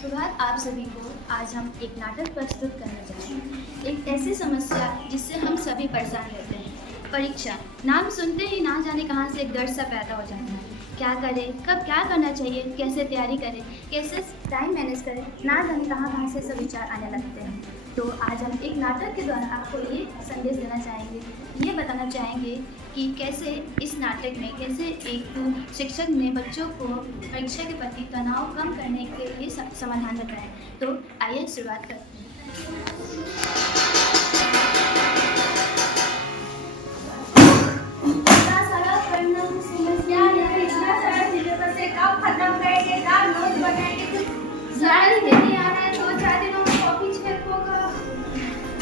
सुप्रभात आप सभी को। आज हम एक नाटक प्रस्तुत करने जा रहे हैं। एक ऐसी समस्या जिससे हम सभी परेशान रहते हैं, परीक्षा। नाम सुनते ही ना जाने कहाँ से एक डर सा पैदा हो जाता है। क्या करें, कब क्या करना चाहिए, कैसे तैयारी करें, कैसे टाइम मैनेज करें, ना जाने कहाँ कहाँ से सब विचार आने लगते हैं। तो आज हम एक नाटक के द्वारा आपको ये संदेश देना चाहेंगे, ये बताना चाहेंगे कि कैसे इस नाटक में कैसे एक शिक्षक ने बच्चों को परीक्षा के प्रति तनाव कम करने के लिए समाधान बताया। तो आइए शुरुआत करते हैं। इतना सारा पढ़ना समस्या है, इतना सारा सिलेबस है, कब खत्म करेंगे, कब नोट बनाएंगे, कुछ ध्यान ही नहीं आ रहा है। 2-4 दिनों में कॉपी चेक होगा।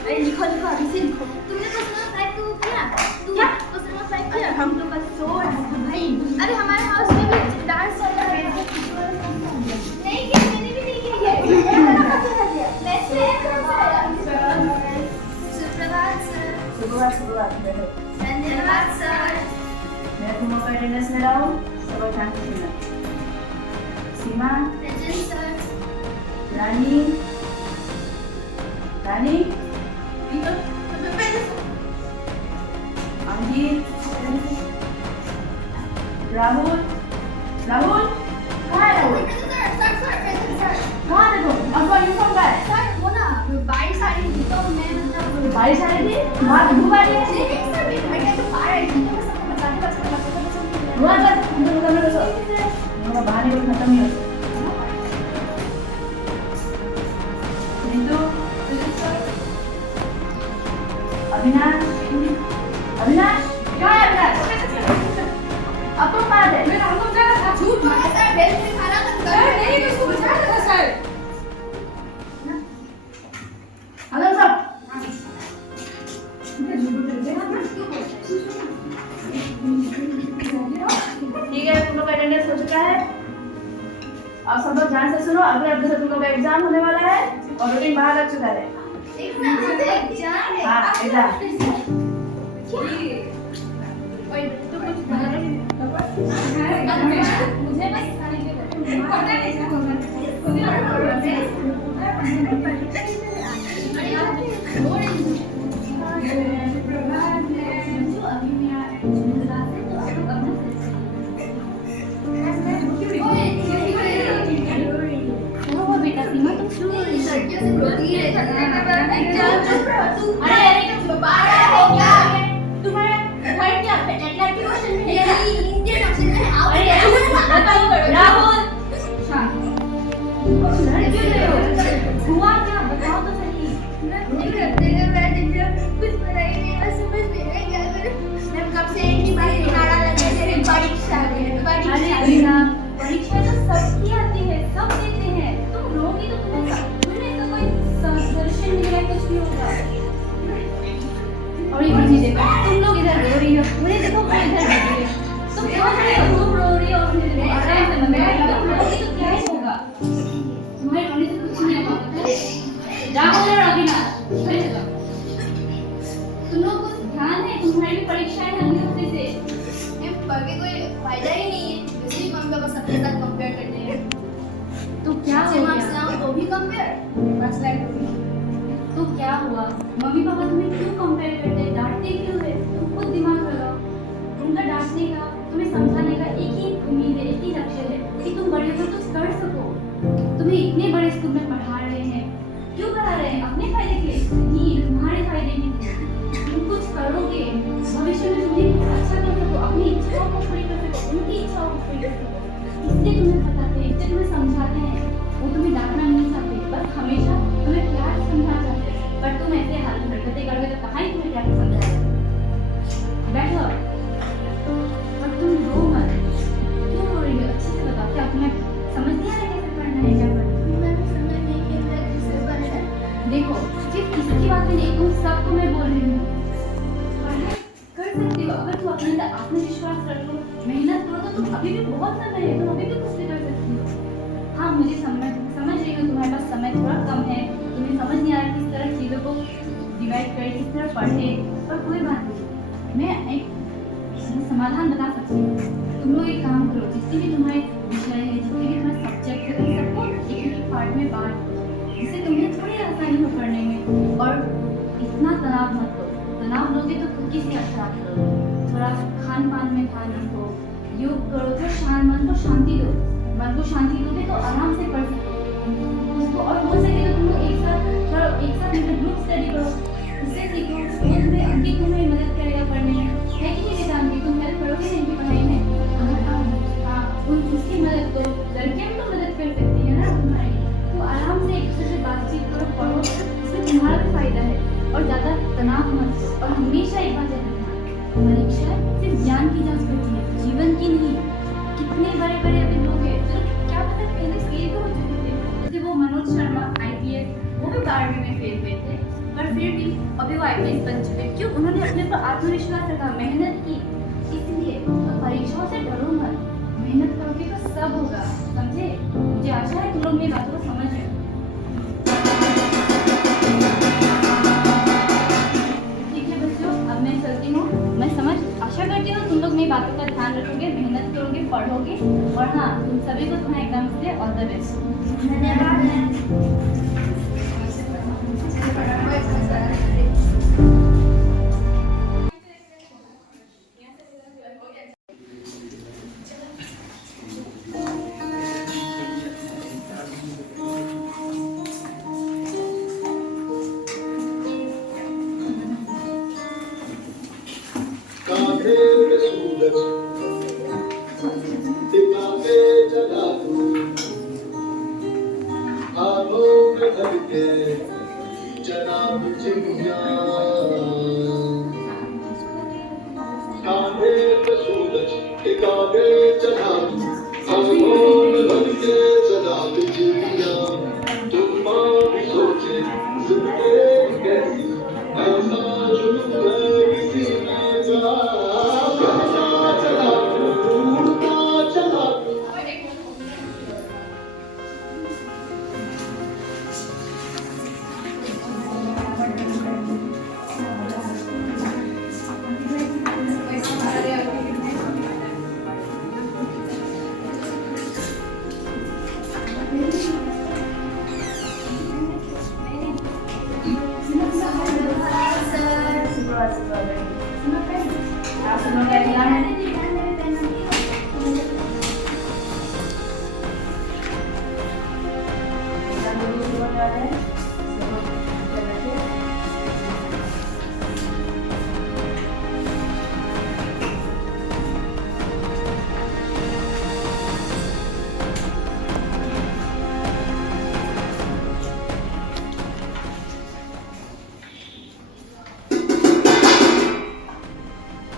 अरे लिखो अभी से लिखो। तुमने क्वेश्चन 5 को किया? क्या क्वेश्चन 5 किया? हम तो बस सो रहे थे भाई। अरे हमारे हाउस में भी डांस चल रहा है। नहीं किया, मैंने भी नहीं किया। सुप्रभात सर। सुप्रभात बैठो। धन्यवाद सर। मैं तुम अटेंडेंस में रहा हूँ, सब ध्यान से सुनना। सीमा, प्रेजेंट सर। रानी, अंकित, राहुल, कहाँ है राहुल? कहाँ है तुम? आपका यूनिफॉर्म कहाँ है? सर वो ना बारिश आ रही थी तो मैं मतलब बारिश आ रही थी? वहाँ धूप आ रही है? नहीं सर, मैं क्या तो आ रही थी तो मैं सबको बताने बस वहाँ बस तुम कमरे में सो। मेरा बहाने कोई खत्म नहीं होता। नीतू, अविनाश, कहाँ है अविनाश? अब तुम कहाँ थे? मैं हमको जा रहा था। झूठ बोला सर, बेल में खाना था सर। नहीं उसको बचा रहा था सर। अंदर सब। ठीक है, तुम लोग का अटेंडेंस हो चुका है। अब सब लोग ध्यान से सुनो, अगले हफ्ते से तुम लोग का एग्जाम होने वाला है और रूटीन बाहर लग चुका है। एग्जाम है। हाँ, एग्जाम। मुझे बस खाने परीक्षा तो सबकी आती है, सब देते हैं। तुम रोगी तो तुम्हें तो कोई दर्शन मिलेगा, कुछ नहीं होगा। और ये चीज देखो, तुम लोग इधर रो रही हो, मुझे देखो मैं इधर रो रही हूँ। तुम समझ रही हो, तुम रो रही हो और मुझे देखो आराम से मत रो। तुम रोगी तो क्या ही होगा? तुम्हारे रोने से कुछ नहीं होगा। जाओ उधर रोगी ना, घर चलो। तुम लोग को ध्यान है, तुम्हारी भी परीक्षाएं हैं अगले हफ्ते से। पढ़ के कोई फायदा ही नहीं है, वैसे ही मम्मी पापा सबके साथ कंपेयर करते हैं। तो क्या हो गया? तो भी कंपेयर तो क्या हुआ? मम्मी पापा तुम्हें क्यों कंपेयर करते हैं, डांटते क्यों है? तुम खुद दिमाग लगाओ। उनका डांटने का, तुम्हें समझाने का एक ही उम्मीद है, एक ही लक्ष्य है कि तुम बड़े हो तो कर सको। तुम्हें इतने बड़े स्कूल में पढ़ा रहे हैं, क्यों पढ़ा रहे हैं? अपने फायदे के लिए नहीं, तुम्हारे फायदे के लिए। तुम कुछ करोगे, भविष्य में तुम्हें कुछ अच्छा कर सको, अपनी इच्छाओं को पूरी कर सको, उनकी इच्छाओं को पूरी कर सको। इसलिए तुम्हें बताते हैं, इसलिए तुम्हें समझाते हैं। वो तुम्हें डांटना नहीं चाहते, बस हमेशा तुम्हें प्यार से समझाना चाहते हैं। पर तुम ऐसे हरकतें करोगे तो कहाँ ही तुम्हें प्यार से समझाएगा? बैठो। और तुम रो मत। क्यों रो रही हो? अच्छे से बताओ, क्या तुम्हें समझ नहीं आ रहा कैसे पढ़ना है, क्या पढ़ना है? मैंने समझ नहीं किया कैसे पढ़ना है। देखो, सिर्फ किसी की बात नहीं, तुम सबको मैं बोल रही हूँ। कर सकती हो अगर तुम अपने अंदर आत्मविश्वास रखो, मेहनत करो तो तुम अभी भी बहुत समय है, तुम अभी भी कुछ भी कर सकती हो। हाँ, मुझे समझ रही हूँ तुम्हारे पास समय थोड़ा कम है, तुम्हें समझ नहीं आ रहा किस तरह चीज़ों को डिवाइड करें, किस तरह पढ़े, पर कोई बात नहीं, मैं एक समाधान बता सकती हूँ। तुम लोग एक काम करो, जितने भी तुम्हारे विषय है, जितने भी तुम्हारे सब्जेक्ट है, उन सबको एक एक पार्ट में तनाव मत लो। तनाव लोगे तो खुद की सेहत खराब करोगे। थोड़ा खान पान में ध्यान रखो, योग करो, तो शांत मन को शांति दो। मन को शांति दोगे तो आराम से पढ़ सकोगे उसको, और हो सके तो तुम लोग एक साथ ग्रुप स्टडी करो, उससे सीखो। रोज में अंकित तुम्हें मदद करेगा पढ़ने में, है कि नहीं बेटा? अंकित तुम हेल्प करोगे ना इनकी पढ़ाई में? हाँ, उसकी मदद करो। लड़कियां भी तो मदद कर सकती है ना तुम्हारी। तो आराम से एक दूसरे से बातचीत करो, पढ़ो, इसमें तुम्हारा भी फायदा है। और ज़्यादा तनाव मत लो। और हमेशा एक बात याद रखना, परीक्षा सिर्फ ज्ञान की जांच करती है, जीवन की नहीं। कितने बड़े बड़े अभी लोग हैं जो क्या पता पहले फेल तो हो चुके थे, जैसे वो मनोज शर्मा IPS, वो भी 12वीं में फेल हुए थे, पर फिर भी अभी वो IPS बन चुके। क्यों? उन्होंने अपने पर आत्मविश्वास रखा, मेहनत की। इसलिए तो परीक्षाओं से डरो मत, मेहनत करोगे तो सब होगा, समझे? मुझे आशा है तुम लोग मेरी बातों को समझ रहे हो। ठीक है बच्चों, अब मैं चलती हूँ। मैं आशा करती हूँ तुम लोग मेरी बातों का ध्यान रखोगे, मेहनत करोगे, पढ़ोगे। और हाँ, तुम सभी को तुम्हारे एग्जाम के लिए ऑल द बेस्ट। धन्यवाद। कांधे पे सूरज दिखावे जला दूं, हाथों में धर के जनाब चिड़िया। कांधे पे सूरज दिखावे जला दूं, हाथों में धर के जनाब चिड़िया। तुम भी सोचे जिंदगी कैसी, ऐसा जुनून है किसी में जा।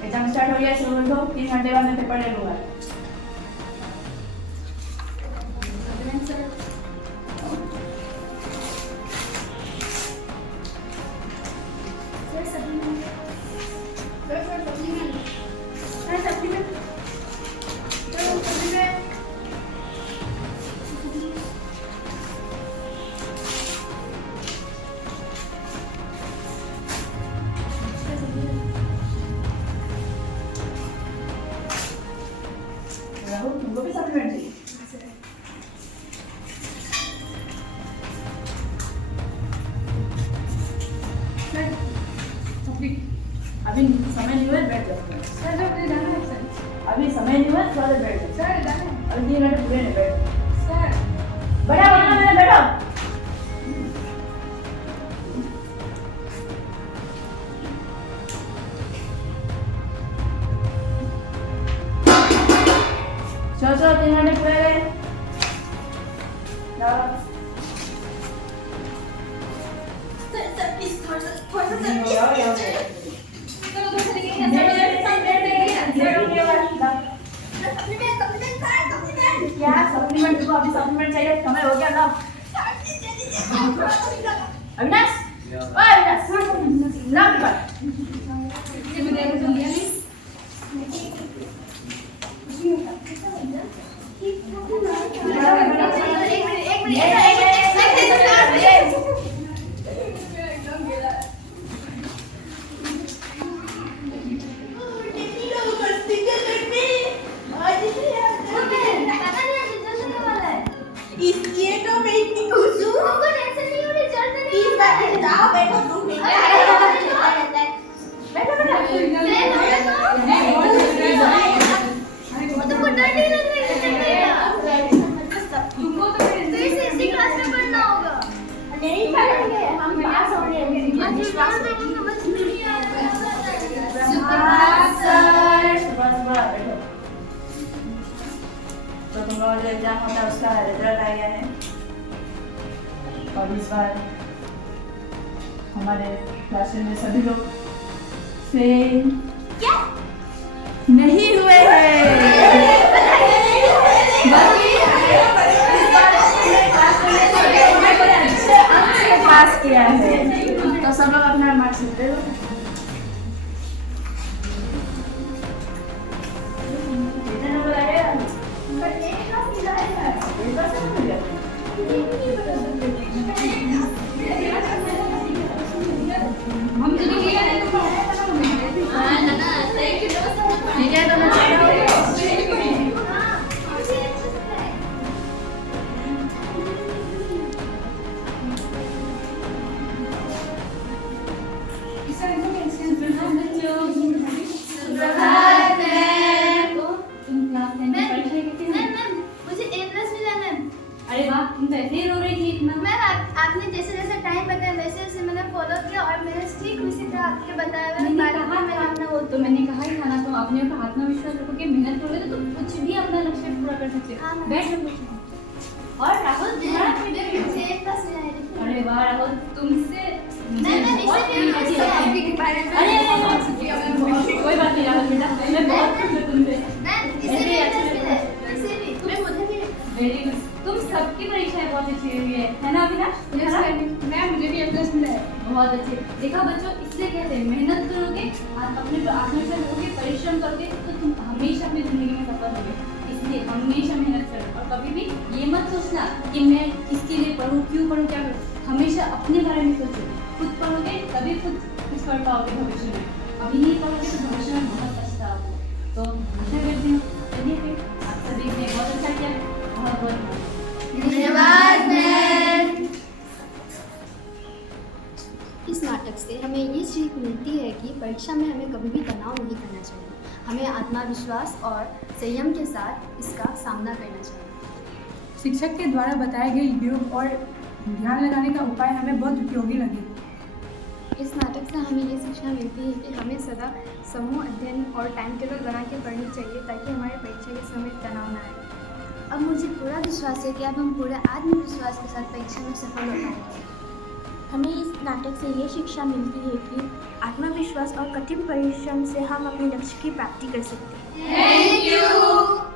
एग्जाम स्टार्ट हो गया, शुरू हो। 3 घंटे बाद मैं पेपर ले लूंगा। राहुल, तुमको भी सप्लीमेंट चाहिए? अभी समय नहीं हुआ, बैठ जाओ। अभी समय नहीं हुआ, थोड़ा देर बैठ जाओ। अभी 3 घंटे पूरे नहीं बैठ। बैठा बना मैंने, बैठो। चलो 3 घंटे पूरे गए। क्या सप्लीमेंट? तुमको अभी सप्लीमेंट चाहिए? समय हो गया ना। अविनाश, ओए अविनाश, ना पेपर। इसलिए तो मैं इतनी खुश हूँ। हमको टेंशन नहीं हो रही, चल इस बार जाओ बैठो तुम। नहीं लग रही है। तुमको तो फिर से इसी क्लास में पढ़ना होगा। नहीं पढ़ेंगे, हम पास होंगे। विश्वास है कि समझ नहीं आ रहा। सुप्रभात सर। सुबह बैठो। तो तुम लोगों का जो एग्जाम होता है उसका रिजल्ट आ गया है और इस बार हमारे क्लास में सभी लोग फेल क्या? नहीं हुए हैं। बाकी इस बार हमने क्लास में सभी लोगों ने अच्छे अंक से पास किया है। तो सब लोग अपना मार्क्स दे दो। कितने नंबर आए? पर एक क्लास मिला है सर। एक बार से मिल गया। हम जो भी किया है तो हाँ ना, थैंक यू दोस्त। ठीक है तो मैं चलता हूँ। सुप्रभात मैम। तो तुम क्लास 10 की परीक्षा कैसे हुई? मैम मुझे A+ मिला मैम। अरे वाह, तुम तो ऐसे ही रो रही थी इतना। मैम आपने जैसे जैसे टाइम बताया वैसे वैसे मैंने फॉलो किया और मैंने ठीक उसी तरह आपके बताया हुआ मैंने बात कहा में मैंने अपना वो तो मैंने कहा ही था ना, तुम अपने ऊपर आत्मविश्वास रखोगे, मेहनत करोगे तो तुम कुछ भी अपना लक्ष्य पूरा कर सकते हाँ, हो। मैम। बैठ जाओ। और राहुल तुम्हारा मुझे A+ मिला है। अरे वाह राहुल, तुमसे मैम मैं बहुत इसे खुशी भी है। अरे कोई बात नहीं राहुल बेटा, मैं बहुत खुश हूँ तुमसे। मैम इसे ऐसे भी ही A+ अच्छे मिला है। इसे भी मैं मुझे भी वेरी गुड। तुम सबकी परीक्षाएं बहुत अच्छी हुई है ना अविनाश? है ना? मैम मुझे भी A+ मिला है। बहुत अच्छे। देखा बच्चों, इसलिए कहते हैं मेहनत करोगे, अपने पर आत्मविश्वास रखोगे, परिश्रम करोगे तो तुम हमेशा अपनी जिंदगी में सफल होगे। इसलिए हमेशा मेहनत करो और कभी भी ये मत सोचना कि मैं किसके लिए पढ़ूं, क्यों पढ़ूं, क्या करूं। हमेशा अपने बारे में सोचो। खुद पढ़ोगे तभी खुद कुछ कर पाओगे भविष्य में। अभी नहीं पढ़ोगे तो भविष्य में बहुत पछताओगे। तो आशा करती हूँ चलिए फिर आप सभी ने बहुत अच्छा किया। बहुत बहुत धन्यवाद मैम। इस नाटक से हमें ये सीख मिलती है कि परीक्षा में हमें कभी भी तनाव नहीं करना चाहिए। हमें आत्मविश्वास और संयम के साथ इसका सामना करना चाहिए। शिक्षक के द्वारा बताए गए योग और ध्यान लगाने का उपाय हमें बहुत उपयोगी लगे। इस नाटक से हमें ये शिक्षा मिलती है कि हमें सदा समूह अध्ययन और टाइम टेबल बना के पढ़नी चाहिए ताकि हमारे परीक्षा के समय तनाव ना आए। अब मुझे पूरा विश्वास है कि अब हम पूरे आत्मविश्वास के साथ परीक्षा में सफल हो पाएंगे। हमें इस नाटक से ये शिक्षा मिलती है कि आत्मविश्वास और कठिन परिश्रम से हम अपने लक्ष्य की प्राप्ति कर सकते हैं। Thank you.